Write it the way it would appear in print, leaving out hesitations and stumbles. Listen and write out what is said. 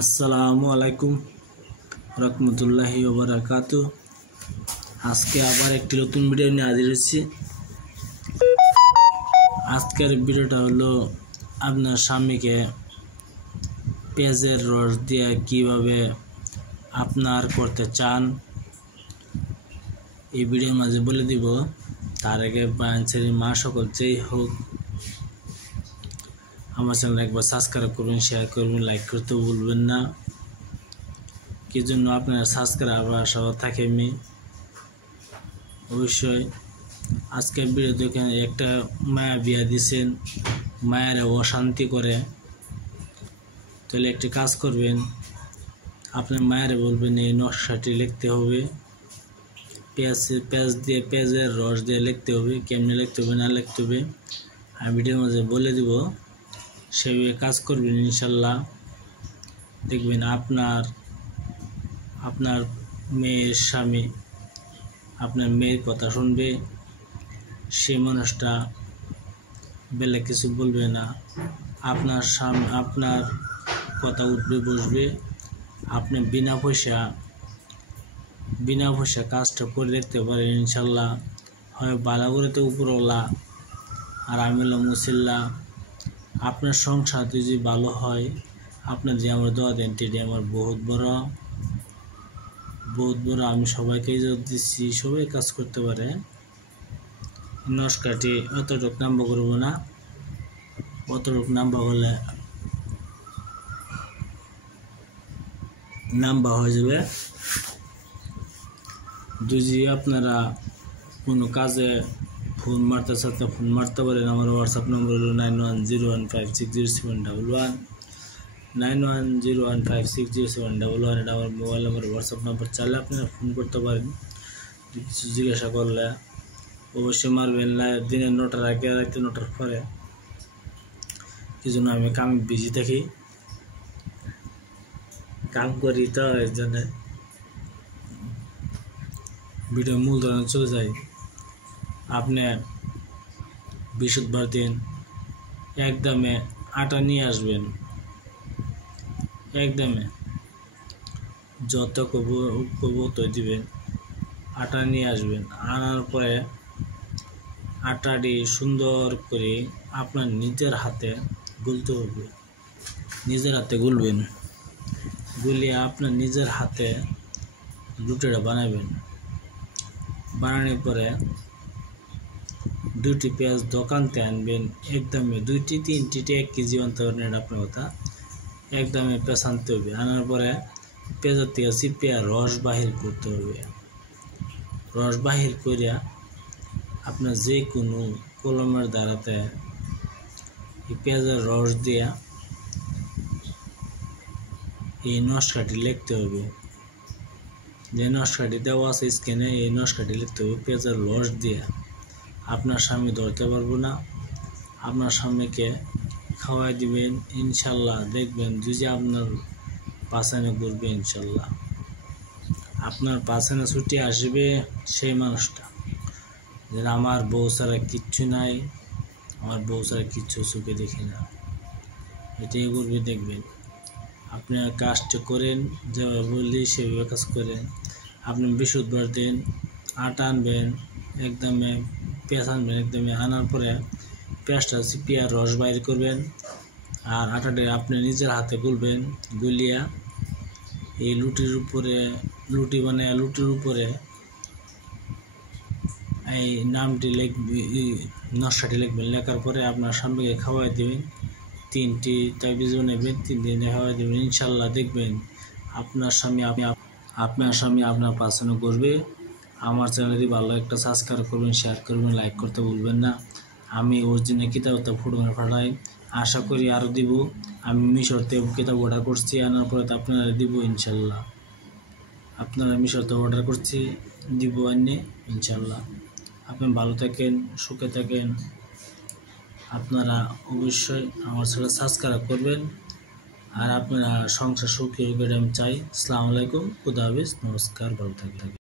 আসসালামু আলাইকুম রহমতুল্লাহি ওয়া বারাকাতুহু। আজকে আবার একটি নতুন ভিডিও নিয়ে হাজির হয়েছি। আজকের ভিডিওটা হলো আপনার স্বামীকে পেঁয়াজের রস দিয়ে কিভাবে আপনার করতে চান এই ভিডিওর মাঝে বলে দিব। তার আগে বাঞ্ছের মা সকল যেই হোক আমার চ্যানেল একবার সাবস্ক্রাইব করবেন, শেয়ার করবেন, লাইক করতে ভুলবেন না। কি জন্য আপনার সাবস্ক্রাইব আশা থাকে আমি অবশ্যই। আজকের ভিডিও দেখেন, একটা মায়া বিয়া দিছেন, মায়ের অশান্তি করে, তাহলে একটি কাজ করবেন, আপনার মায়ের বলবেন এই নকশাটি লিখতে হবে, পেঁয়াজের রস দিয়ে লিখতে হবে। কেমনি লিখতে হবে না লিখতে হবে আমি ভিডিওর মাঝে বলে দিব, সেভাবে কাজ করবেন ইনশাল্লাহ। দেখবেন আপনার মেয়ের স্বামী আপনার মেয়ের কথা শুনবে, সেই মানুষটা বেলে কিছু বলবে না, আপনার কথা উঠবে বসবে। আপনি বিনা পয়সা কাজটা করে দেখতে পারেন ইনশাল্লাহ। হয় ভালো করে তো উপরওয়ালা আর আমি হলাম মুসিল্লা। আপনার সংসার যদি ভালো হয়, আপনার যে আমার দোয়া দেন এটি আমার বহুত বড়। আমি সবাইকে ইজ্জত দিচ্ছি, সবাই কাজ করতে পারে। নস্কাটি অতটুক নাম্বার করবো না, অতটুক নাম্বার হলে নাম্বার হয়ে যাবে। যদি আপনারা কোনো কাজে ফোন মারতে চাইতে ফোন মারতে পারেন। আমার হোয়াটসঅ্যাপ নম্বর হলো 9101560711 9101560711। এটা আমার মোবাইল নম্বর, হোয়াটসঅ্যাপ নম্বর। চাইলে আপনারা ফোন করতে পারেন। কিছু জিজ্ঞাসা করলে অবশ্যই মারবেন না দিনে 9টার আগে, রাতে 9টার পরে। কি জন্য আমি কামে বিজি থাকি, কাম করি, তো এর জন্য ভিডিও মূল ধরনের চলে যায়। আপনি বৃহস্পতিবার দিন একদমে আটা নিয়ে আসবেন, একদমে যত কবো তো দিবেন, আটা নিয়ে আসবেন। আনার পরে আটাটি সুন্দর করে আপনার নিজের হাতে গুলতে হবে, নিজের হাতে গুলবেন। গুলিয়ে আপনার নিজের হাতে রুটিটা বানাবেন। বানানোর পরে 2টি পেঁয়াজ দোকানতে আনবেন, একদমে 2টি 3টি 1 কেজি আনতে পারেন, এটা আপনার কথা। একদমে পেঁয়াজ আনতে হবে। আনার পরে পেঁয়াজের থেকে চিপিয়ে রস বাহির করতে হবে। রস বাহির করিয়া আপনার যে কোনো কলমের দ্বারাতে এই পেঁয়াজের রস দিয়া এই নকশাটি লিখতে হবে। যে নকশাটি দেওয়া আছে স্ক্যানে, এই নকশাটি লিখতে হবে পেঁয়াজের রস দিয়া। আপনার স্বামী ধরতে পারবো না, আপনার স্বামীকে খাওয়াই দিবেন ইনশাল্লাহ। দেখবেন যদি আপনার পাশানে ঘুরবে ইনশাল্লাহ, আপনার পাশানে ছুটি আসবে সেই মানুষটা, যে আমার বউ ছাড়া কিচ্ছু নাই, আমার বউ ছাড়া কিচ্ছু চোখে দেখি না, এটাই করবে। দেখবেন আপনি কাজটা করেন, যেভাবে বললি সেভাবে কাজ করেন। আপনি বৃহস্পতিবার দিন আটা আনবেন, একদমে পেঁয়াজ আনবেন, একদমে আনার পরে পেঁয়াজটা চিপিয়ে রস বাইর করবেন। আর আটাটা আপনি নিজের হাতে গুলবেন। গুলিয়া এই লুটির উপরে লুটির উপরে এই নামটি নকশাটি লিখবেন। লেখার পরে আপনার স্বামীকে খাওয়াই দেবেন। 3টি তাবিজ নেবেন, 3 দিনে খাওয়াই দেবেন ইনশাল্লাহ। দেখবেন আপনার স্বামী আপনার পাশানো করবে। আমার চ্যানেলটি ভালো একটা সাবস্ক্রাইব করবেন, শেয়ার করবেন, লাইক করতে ভুলবেন না। আমি অরিজিনাল কিতাব ফটো পাঠাই, আশা করি আরও দিব। আমি মিশরতে কিতাব অর্ডার করছি, আনার পরে তো আপনারা দিব ইনশাল্লাহ। আপনারা মিশরতে অর্ডার করছি, দিব আনে ইনশাল্লাহ। আপনি ভালো থাকেন, সুখে থাকেন। আপনারা অবশ্যই আমার চ্যানেল সাবস্ক্রাইব করবেন। আর আপনারা সংসার সুখী হবে আমি চাই। আসসালামু আলাইকুম, খুদা হাফেজ, নমস্কার, ভালো থাকবেন।